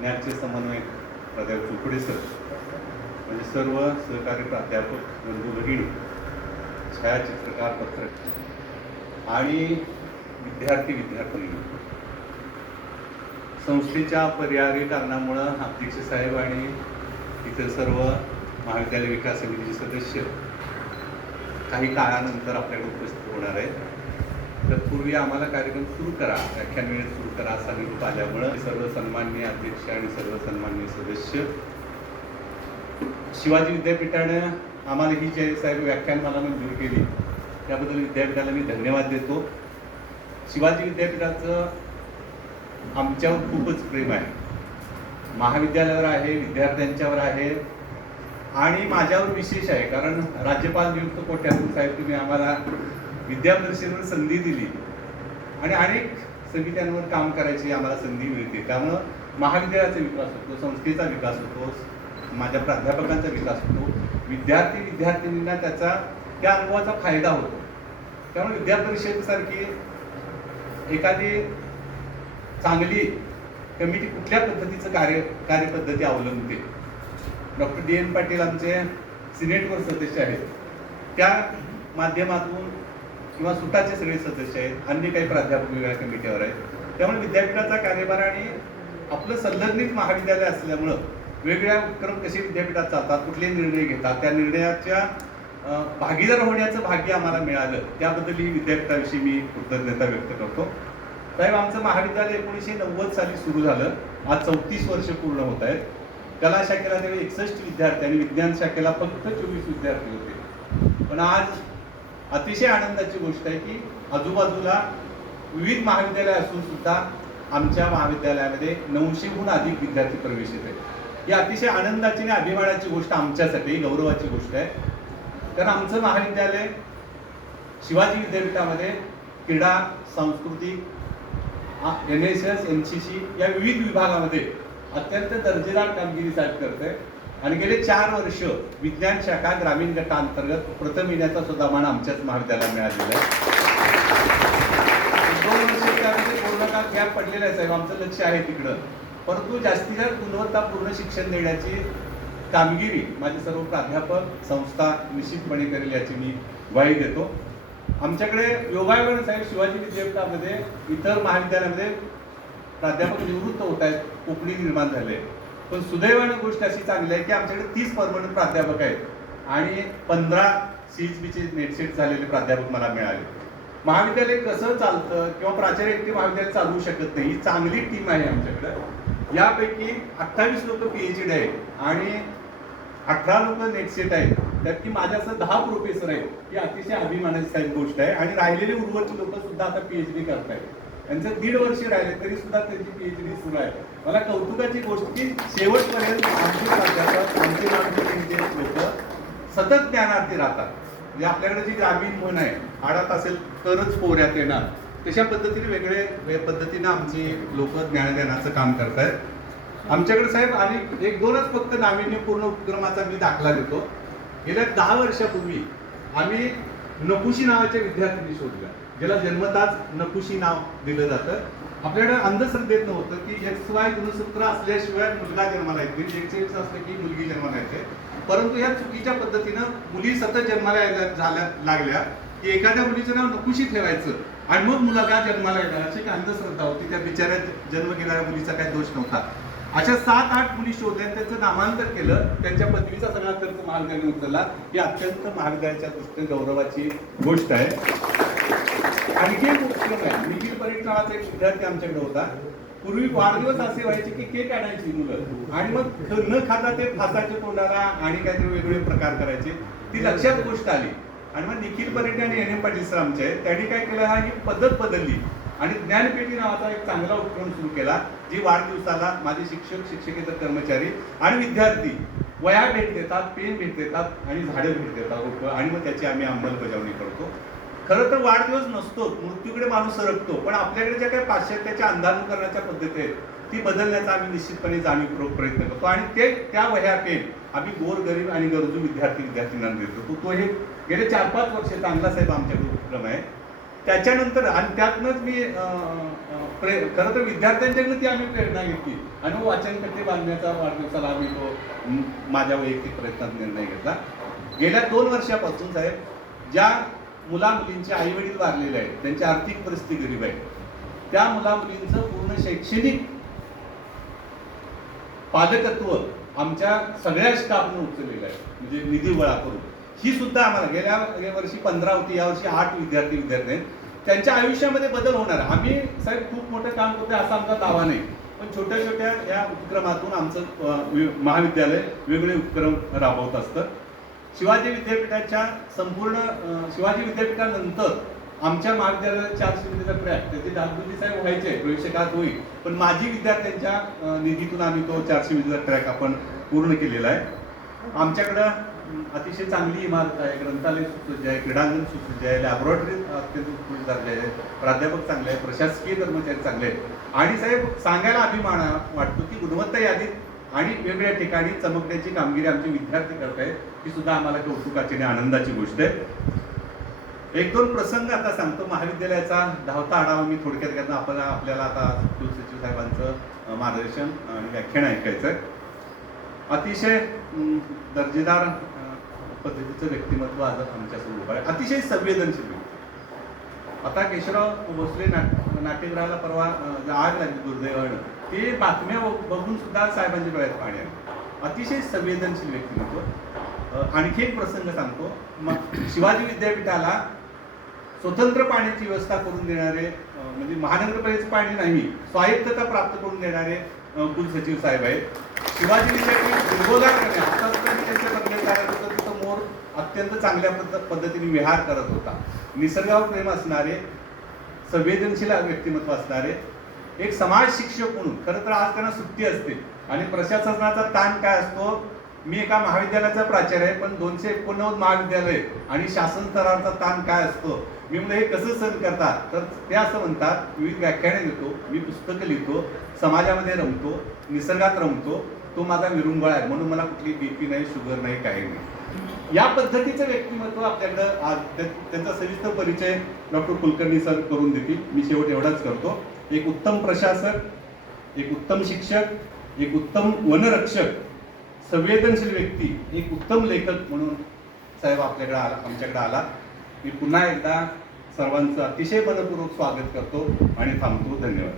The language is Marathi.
ज्ञानचे समन्वयक प्राध्यापक चुकडे सर, म्हणजे सर्व सहकारी प्राध्यापक बंधू भगिनी, छायाचित्रकार, पत्रकार आणि विद्यार्थी संस्थेच्या अपरिहार्य कारणामुळं अध्यक्ष साहेब आणि इतर सर्व महाविद्यालय विकास समितीचे सदस्य काही काळानंतर आपल्याकडे उपस्थित होणार आहेत. तत्पूर्वी आम्हाला कार्यक्रम सुरू करा, व्याख्यान वेळेत सुरू करा असा निरोप आल्यामुळं सर्व सन्माननीय अध्यक्ष आणि सर्व सन्माननीय सदस्य, शिवाजी विद्यापीठाने आम्हाला ही जे साहेब व्याख्यान मला मंजूर केली त्याबद्दल विद्यापीठाला मी धन्यवाद देतो. शिवाजी विद्यापीठाचं आमच्यावर खूपच प्रेम आहे, महाविद्यालयावर आहे, विद्यार्थ्यांच्यावर आहे आणि माझ्यावर विशेष आहे. कारण राज्यपाल नियुक्त कोट्यातून साहेब तुम्ही आम्हाला विद्यापरिषदेवर संधी दिली आणि अनेक समित्यांवर काम करायची आम्हाला संधी मिळते. त्यामुळं महाविद्यालयाचा विकास होतो, संस्थेचा विकास होतो, माझ्या प्राध्यापकांचा विकास होतो, विद्यार्थ्यांना त्या अनुभवाचा फायदा होतो. त्यामुळे विद्यापरिषदेसारखी एखादी चांगली कमिटी कुठल्या पद्धतीचं कार्यपद्धती अवलंबते. Doctor D.N. पाटील आमचे सिनेटवर सदस्य आहेत, त्या माध्यमातून किंवा सुटाचे सगळे सदस्य आहेत, अन्य काही प्राध्यापक वेगळ्या कमिटीवर आहेत. त्यामुळे विद्यापीठाचा कार्यभार आणि आपलं संलग्नित महाविद्यालय असल्यामुळं वेगवेगळ्या उपक्रम कसे विद्यापीठात चालतात, कुठले निर्णय घेतात, त्या निर्णयाच्या भागीदार होण्याचं भाग्य आम्हाला मिळालं, त्याबद्दल ही विद्यापीठाविषयी मी कृतज्ञता व्यक्त करतो. साहेब, आमचं महाविद्यालय 1990 साली सुरू झालं, आज 34 वर्ष पूर्ण होत आहेत. कला शाखेला त्यावेळी 61 विद्यार्थी आणि विज्ञान शाखेला फक्त 24 विद्यार्थी होते. पण आज अतिशय आनंदाची गोष्ट आहे की आजूबाजूला विविध महाविद्यालय असून सुद्धा आमच्या महाविद्यालयामध्ये 900हून अधिक विद्यार्थी प्रवेश येत आहेत. ही अतिशय आनंदाची आणि अभिमानाची गोष्ट, आमच्यासाठी गौरवाची गोष्ट आहे. कारण आमचं महाविद्यालय शिवाजी विद्यापीठामध्ये क्रीडा, सांस्कृतिक, NSS, NCC या विविध विभागामध्ये अत्यंत दर्जेदार कामगिरी साहेब करते आणि गेले 4 वर्ष विज्ञान शाखा ग्रामीण गटांतर्गत प्रथम येण्याचा सुद्धा मान आमच्याच महाविद्यालयाला मिळालेला आहे. 2 वर्ष त्यामध्ये कोरोना काळ गॅप पडलेला आहे साहेब, आमचं लक्ष आहे तिकडं, परंतु जास्तीत जास्त गुणवत्तापूर्ण शिक्षण देण्याची कामगिरी माझे सर्व प्राध्यापक, संस्था निश्चितपणे करेल याची मी ग्वाही देतो. आमच्याकडे योगायोगाने साहेब शिवाजी विद्यापीठामध्ये इतर महाविद्यालयामध्ये प्राध्यापक निवृत्त होत आहेत, कोकणी निर्माण झाले. पण सुदैवानं गोष्ट अशी चांगली आहे की आमच्याकडे 30 परमनंट प्राध्यापक आहेत आणि 15 CHBचे नेटसेट झालेले प्राध्यापक मला मिळाले. महाविद्यालय कसं चालतं किंवा प्राचार्य एकटे महाविद्यालय चालवू शकत नाही, ही चांगली टीम आहे आमच्याकडे. यापैकी 28 लोक PhD आहेत आणि 18 लोक नेटसेट आहेत, त्यात की माझ्यासह 10 प्रोफेसर आहेत. ही अतिशय अभिमानाची साहेब गोष्ट आहे. आणि राहिलेले उर्वरित लोक सुद्धा आता PhD करत आहेत. त्यांचं 1.5 वर्ष राहिले तरी सुद्धा त्यांची PhD सुरू आहे. मला कौतुकाची गोष्ट की शेवटपर्यंत आमचे प्राध्यापक, आमचे लोक सतत ज्ञानार्थी राहतात. म्हणजे आपल्याकडे जी ग्रामीण म्हण आहे, आडात असेल तरच पोऱ्यात येणार, तशा पद्धतीने वेगळे पद्धतीने आमची लोक ज्ञानदानाचं काम करतायत. आमच्याकडे साहेब आणि 1-2च फक्त नाविन्यपूर्ण उपक्रमाचा मी दाखला देतो. गेल्या 10 वर्षापूर्वी आम्ही नकुशी नावाच्या विद्यार्थ्यांनी शोधल्या, ज्याला जन्मताच नकुशी नाव दिलं जातं. आपल्याकडे अंधश्रद्धेत नव्हतं की XY गुणसूत्र असल्याशिवाय मुलगा जन्माला येते, XX असलं की मुलगी जन्माला येते. परंतु या चुकीच्या पद्धतीनं मुली सतत जन्माला झाल्या लागल्या की एखाद्या मुलीचं नाव नकुशी ठेवायचं आणि मग मुलगा जन्माला येणार, अशी काही अंधश्रद्धा होती. त्या बिचाऱ्या जन्म घेणाऱ्या मुलीचा काही दोष नव्हता. अशा 7-8 मुली शोधल्या, त्यांचं नामांतर केलं, त्यांच्या पदवीचा सगळा खर्च महाविद्यालयाने उचलला. ही अत्यंत महाविद्यालयाच्या दृष्टीने गौरवाची गोष्ट आहे. आणखी एक उपक्रम आहे, निखिल परेड नावाचा एक विद्यार्थी आमच्याकडे होता. पूर्वी वाढदिवस असे व्हायचे की केक आणायची मुलं आणि मग न खाता ते फासाच्या तोंडाला आणि काहीतरी वेगवेगळे प्रकार करायचे. ती लक्षात गोष्ट आली आणि मग निखिल परेड आणि NM पाटील सर आमचे आहेत, त्यांनी काय केलं, ही पद्धत बदलली आणि ज्ञानपेठी नावाचा एक चांगला उपक्रम सुरू केला, जी वाढदिवसाला माझे शिक्षक, शिक्षकेतर कर्मचारी आणि विद्यार्थी वह्या भेट देतात, पेन भेट देतात आणि झाडं भेट देतात आणि मग त्याची आम्ही अंमलबजावणी करतो. खरं तर वाढदिवस नसतो, मृत्यूकडे माणूस सरकतो, पण आपल्याकडे ज्या काही पाश्चात्याच्या अंधानुकरणाच्या पद्धती आहेत ती बदलण्याचा आम्ही निश्चितपणे जाणीवपूर्वक प्रयत्न करतो आणि त्या वह्या पेन आम्ही गोरगरीब आणि गरजू विद्यार्थ्यांना देतो. तो हे गेले 4-5 वर्ष चांगला साहेब आमच्याकडे उपक्रम आहे. त्याच्यानंतर आणि त्यातनंच मी खरं तर विद्यार्थ्यांच्याकडनं ती आम्ही प्रेरणा घेतली आणि वाचन कट्टे बांधण्याचा वाढदिवसाला आम्ही तो माझ्या वैयक्तिक प्रयत्नात निर्णय घेतला. गेल्या 2 वर्षापासून साहेब ज्या मुला मुलींचे आई वडील वारलेले आहेत, त्यांची आर्थिक परिस्थिती गरीब आहे, त्या मुला मुलींचं पूर्ण शैक्षणिक पालकत्व आमच्या सगळ्या स्टाफनं उचललेलं आहे, म्हणजे निधी गोळा करून. ही सुद्धा आम्हाला गेल्या वर्षी 15 होती, यावर्षी 8 विद्यार्थी आहेत. त्यांच्या आयुष्यामध्ये बदल होणार. आम्ही साहेब खूप मोठं काम करतोय असा आमचा दावा नाही, पण छोट्या छोट्या या उपक्रमातून आमचं महाविद्यालय वेगळे उपक्रम राबवत असतं. शिवाजी विद्यापीठाच्या संपूर्ण शिवाजी विद्यापीठानंतर आमच्या महाविद्यालयात 400 मीटरचा ट्रॅक त्याची डागडुजी साहेब व्हायचे, भविष्यकाळात होईल, पण माजी विद्यार्थ्यांच्या निधीतून आम्ही तो 400 मीटरचा ट्रॅक आपण पूर्ण केलेला आहे. आमच्याकडं अतिशय चांगली इमारत आहे, ग्रंथालय सुसज्ज आहे, क्रीडांगण सुसज्ज आहे, लॅबोरेटरी अत्यंत उत्कृष्ट दर्जाचे आहे, प्राध्यापक चांगले आहेत, प्रशासकीय कर्मचारी चांगले आहेत. आणि साहेब सांगायला अभिमान वाटतो की गुणवत्ता यादीत आणि वेगवेगळ्या ठिकाणी चमकण्याची कामगिरी आमचे विद्यार्थी करत आहेत, ही सुद्धा आम्हाला कौतुकाची आणि आनंदाची गोष्ट आहे. 1-2 प्रसंग आता सांगतो. महाविद्यालयाचा धावता आढावा मी थोडक्यात घेतला. आपल्याला आता कुलसचिव साहेबांचं मार्गदर्शन आणि व्याख्यान ऐकायचं आहे. अतिशय दर्जेदार पद्धतीचं व्यक्तिमत्व आज आमच्या समोर आहे, अतिशय संवेदनशील. आता केशवराव भोसले नाट्यगृहाला परवा आग लागली दुर्दैवानं, ते बातम्या बघून सुद्धा साहेबांच्या डोळ्यात पाणी आहे. अतिशय संवेदनशील व्यक्तिमत्व. आणखी एक प्रसंग सांगतो. मग शिवाजी विद्यापीठाला स्वतंत्र पाण्याची व्यवस्था करून देणारे, म्हणजे महानगरपालिकेचं पाणी नाही, स्वायत्तता प्राप्त करून देणारे कुलसचिव साहेब आहेत. शिवाजी विद्यापीठ दुर्गोला करणे आतापर्यंत त्यांच्या बदले कार्यरत होतं, तिथं मोर अत्यंत चांगल्या पद्धतीने विहार करत होता. निसर्गावर प्रेम असणारे, संवेदनशील व्यक्तिमत्व असणारे, एक समाज शिक्षक म्हणून. खरं तर आज त्यांना सुट्टी असते आणि प्रशासनाचा ताण काय असतो. मी एका महाविद्यालयाचा प्राचार्य आहे, पण 289 महाविद्यालय आणि शासन स्तरावरचा ताण काय असतो. मी म्हणजे हे कसं सहन करतात, तर ते असं म्हणतात, विविध व्याख्याने देतो, मी पुस्तकं लिहितो, समाजामध्ये रमतो, निसर्गात रमतो, तो माझा विरंगुळा आहे, म्हणून मला कुठली बीपी नाही, शुगर नाही, काही नाही. या पद्धतीचं व्यक्तिमत्व आपल्याकडं आज त्यांचा सविस्तर परिचय डॉक्टर कुलकर्णी सर करून देतील. मी शेवट एवढाच करतो. एक उत्तम प्रशासक, एक उत्तम शिक्षक, एक उत्तम वनरक्षक, संवेदनशील व्यक्ती, एक उत्तम लेखक म्हणून साहेब आमच्याकडे आला. मी पुन्हा एकदा सर्वांचं अतिशय मनपूर्वक स्वागत करतो आणि थांबतो. धन्यवाद.